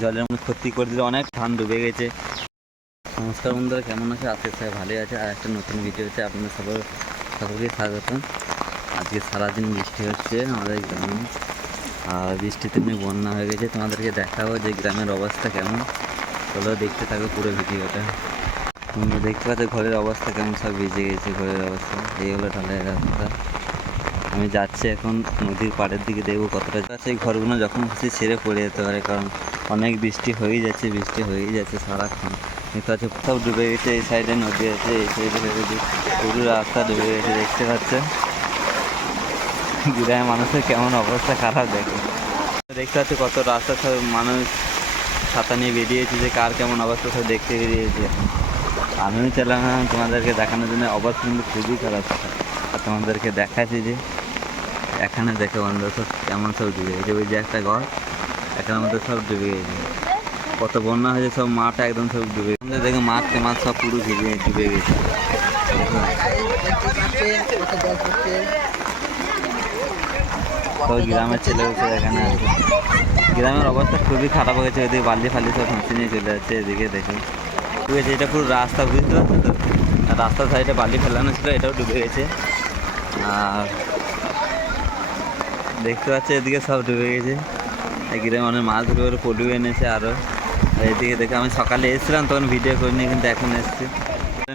জলের মধ্যে ক্ষতি করে দিলে অনেক ধান ডুবে গেছে। নমস্কার বন্ধুরা, কেমন আছে? আজকে সবাই ভালোই আছে। আর একটা নতুন ভিডিওতে আপনাদের সকলকে স্বাগতম। আজকে সারাদিন বৃষ্টি হচ্ছে আমাদের গ্রামে, আর বৃষ্টিতে এমনি বন্যা হয়ে গেছে। তোমাদেরকে দেখাবো যে গ্রামের অবস্থা কেমন। চলো দেখতে থাকো পুরো ভিডিওটা। তোমরা দেখতে পাচ্ছ ঘরের অবস্থা কেমন, সব ভিজে গেছে ঘরের অবস্থা। এই হলো ঢালাই রাস্তা। আমি যাচ্ছি এখন নদীর পাড়ের দিকে, দেখবো কতটা আছে। এই ঘরগুলো যখন খুশি ছেড়ে পড়ে যেতে পারে, কারণ অনেক বৃষ্টি হয়েই যাচ্ছে সারাক্ষণ। দেখতে পাচ্ছি সব ডুবে গেছে। এই সাইডে নদী আছে, এই সাইডে পুরো রাস্তা ডুবে গেছে, দেখতে পাচ্ছে। গ্রামের মানুষের কেমন অবস্থা খারাপ দেখতে পাচ্ছি কত রাস্তা, সব মানুষ ছাতা নিয়ে বেরিয়েছে, যে কার কেমন অবস্থা সব দেখতে বেরিয়েছে। আমিও চাইলাম তোমাদেরকে দেখানোর জন্য। অবস্থা কিন্তু খুবই খারাপ। আর তোমাদেরকে দেখাচ্ছি যে এখানে দেখে বন্ধু সব কেমন সব ডুবে গেছে। ওই যে একটা ঘর, এখানের মধ্যে সব ডুবে গেছে। কত বন্যা হয়েছে, সব মাঠ একদম সব ডুবে গেছে। দেখে মাঠ সব পুরো ভিজে ডুবে গেছে। সব গ্রামের ছেলে উঠে এখানে আছে। গ্রামের অবস্থা খুবই খারাপ হয়েছে। ওইদিকে বালি ফালি সব ফাঁসি নিয়ে চলে যাচ্ছে। এদিকে দেখুন ডুবে গেছে। এটা পুরো রাস্তা, বুঝতে পারছো তো? আর রাস্তার সাইডে বালি ফেলানো ছিল, এটাও ডুবে গেছে। আর দেখতে পাচ্ছি এদিকে সব ডুবে গেছে। গ্রামে অনেক মাছ ধরে পলু এনেছে আরও। আর এদিকে দেখে আমি সকালে এসেছিলাম, তখন ভিডিও করিনি, কিন্তু এখন এসেছি।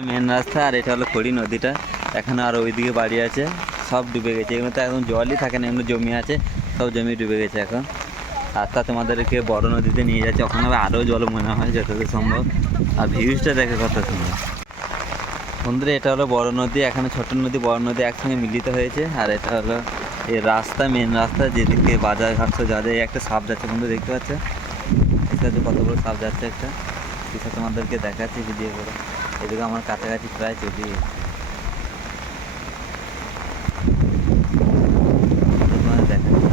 মেন রাস্তা, আর এটা হলো খড়ি নদীটা। এখানে আর ওইদিকে বাড়ি আছে, সব ডুবে গেছে। এগুলো তো এখন জলই থাকে না, এগুলো জমি আছে, সব জমি ডুবে গেছে এখন। রাস্তা তোমাদেরকে বড় নদীতে নিয়ে যাচ্ছে, ওখানে আরও জল মনে হয় যতদূর সম্ভব। আর ভিউজটা দেখে কত সুন্দর বন্ধুরা। এটা হলো বড় নদী, এখানে ছোট নদী বড় নদী একসঙ্গে মিলিত হয়েছে। আর এটা হলো এই রাস্তা, মেন রাস্তা, যেদিকে বাজার ঘাট সব যাওয়া যায়। একটা সাপ যাচ্ছে বন্ধু, দেখতে পাচ্ছে কত বড় সাপ যাচ্ছে একটা। সেটা তোমাদেরকে দেখাচ্ছি ভিডিও করে। এদিকে আমার কাছাকাছি প্রায় চলে দেখাচ্ছি।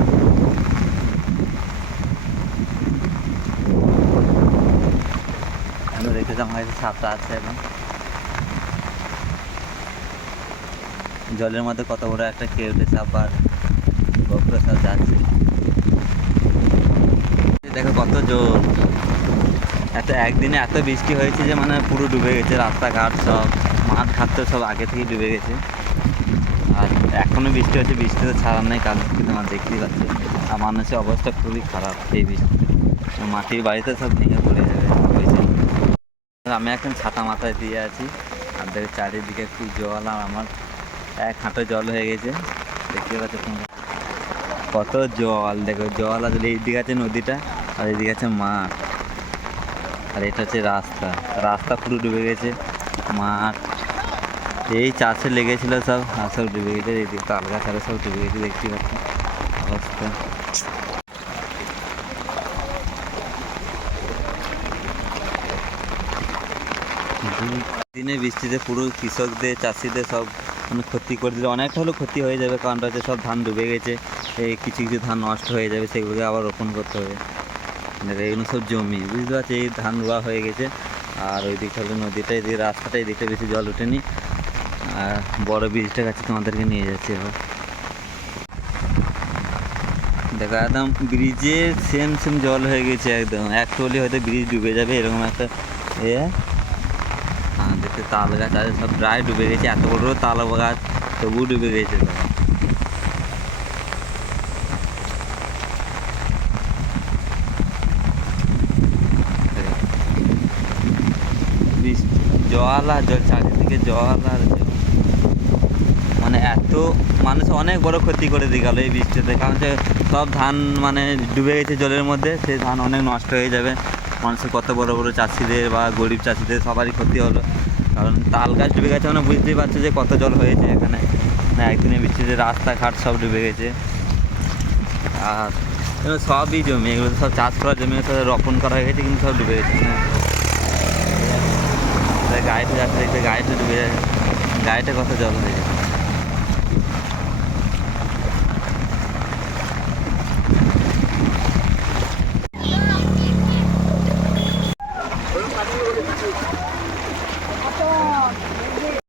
আমি দেখতেছি আমার কাছে সাপটা আছে এখন। জলের মধ্যে কত বড় একটা কেউটে সাপ আর গোবরা সাপ যাচ্ছে। দেখো কত জোর। একদিনে এত বৃষ্টি হয়েছে যে মানে পুরো ডুবে গেছে রাস্তাঘাট, সব মাঠ ঘাট তো সব আগে থেকেই ডুবে গেছে। আর এখনও বৃষ্টি হচ্ছে, বৃষ্টি তো ছাড়ার নেই, কাল থেকে তোমার দেখতেই পাচ্ছি। আর মানুষের অবস্থা খুবই খারাপ এই বৃষ্টি। মাটির বাড়িতে সব ভেঙে পড়ে যাবে হয়েছে। আমি এখন ছাতা মাথায় দিয়ে আছি, আর দেখো চারিদিকে খুব জল। আর আমার এক হাঁটু জল হয়ে গেছে, দেখতে পাচ্ছ তোমরা কত জল। দেখো জল, আর এইদিকে আছে নদীটা, আর এইদিকে আছে মাঠ, আর এটা হচ্ছে রাস্তা। রাস্তা পুরো ডুবে গেছে। মাঠ এই চাষে লেগেছিল সব, আর সব ডুবে গেছে। এইদিকে তাল গাছ আরও সব ডুবে গেছে, দেখতে পাচ্ছি অবস্থা। দিনে বৃষ্টিতে পুরো কৃষকদের, চাষিদের সব মানে ক্ষতি করে দিলে। অনেকটা হলেও ক্ষতি হয়ে যাবে, কারণটা হচ্ছে সব ধান ডুবে গেছে। এই কিছু কিছু ধান নষ্ট হয়ে যাবে, সেগুলোকে আবার রোপণ করতে হবে। এগুলো সব জমি, বুঝতে পারছি। এই ধান রোয়া হয়ে গেছে। আর ওই দিকটা হলো নদীটা, এদিকে রাস্তাটা, এই দিকটা বেশি জল ওঠেনি। আর বড় ব্রিজটার কাছে তোমাদেরকে নিয়ে যাচ্ছি এবার। দেখো একদম ব্রিজে সেম জল হয়ে গেছে একদম। এক টলি হয়তো ব্রিজ ডুবে যাবে, এরকম একটা দেখতে তাল গাছ আছে, সব প্রায় ডুবে গেছে। এত বড় তাল গাছ তবুও ডুবে গেছে সব। জল আর জল, চারিদিকে জল আর জল। মানে এত মানুষ অনেক বড় ক্ষতি করে দিয়ে গেল এই বৃষ্টিতে, কারণ যে সব ধান মানে ডুবে গেছে জলের মধ্যে। সেই ধান অনেক নষ্ট হয়ে যাবে। মানুষের কত বড় বড় চাষিদের বা গরিব চাষিদের সবারই ক্ষতি হলো, কারণ তাল গাছ ডুবে গেছে। মানে বুঝতেই পারছো যে কত জল হয়েছে এখানে। একদিনে বৃষ্টিতে রাস্তাঘাট সব ডুবে গেছে। আর সবই জমি, এগুলো সব চাষ করার জমি, সব রোপণ করা হয়ে গেছে, কিন্তু সব ডুবে গেছে। গাড়িটা যাচ্ছে, দেখতে গাড়িটা ডুবে যাচ্ছে। গাড়িটা কত জল হয়ে যাচ্ছে।